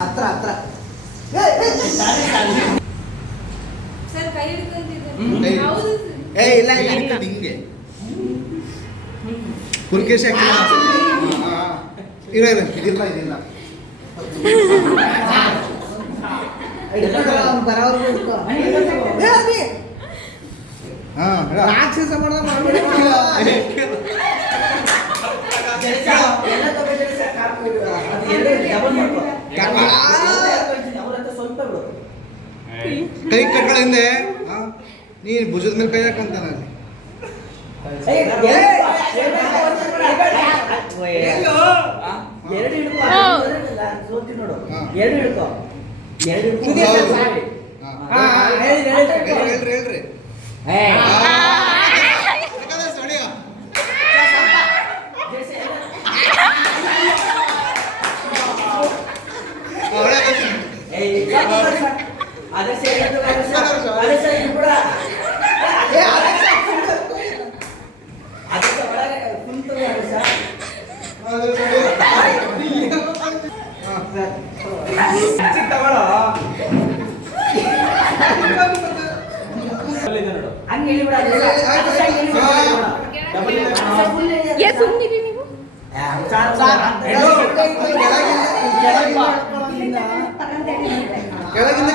ಹತ್ರ ಹತ್ರ ಸರ್ ಕೈ ಹಿಡ್ಕೊಂತಿದ್ದಾರೆ. ಹೌದು ಏ ಇಲ್ಲ ಇಲ್ಲ ಹಿಂಗೆ ಕುರ್ಕೇಶ್ ಇದಿಲ್ಲ ಇದಿಲ್ಲ ಇದಿಲ್ಲ ರಾಕ್ಷಸ ಕೈ ಕಟ್ಗಳ ಹಿಂದೆ ನೀನು ಭುಜದ ಮೇಲೆ ಕೈ ಹಾಕಂತ ನಾನು ಎರಡು ಹಿಡ್ಕೊ ನೋಡು ಎರಡು ಹಿಡ್ಕೊ ಹೇಳ್ರಿ ಅದೇ ಸರಿ ಅದೇ ಸರಿ ಕೂಡ ಅದಕ್ಕೆ ಒಳಗೆ ಕುಂತು ಹಂಗೆ ಹೇಳಿಬಿಡ ಸುಮ್ಮನಿರಿ ನೀವು. ಕೆಳಗಿಂದ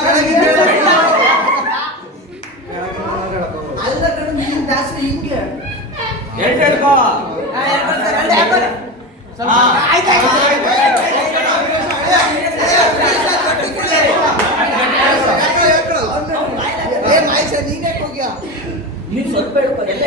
ಅಲ್ಲ ಕಡೆ ನೀನು ಜಾಸ್ತಿ ಹಿಂಗೆ ಎರಡು ಹಿಡ್ಕೊ ನೀನೇ ಹೋಗ್ಯಾ ನೀವು ಸ್ವಲ್ಪ ಹಿಡ್ಕೊ ಎಲ್ಲ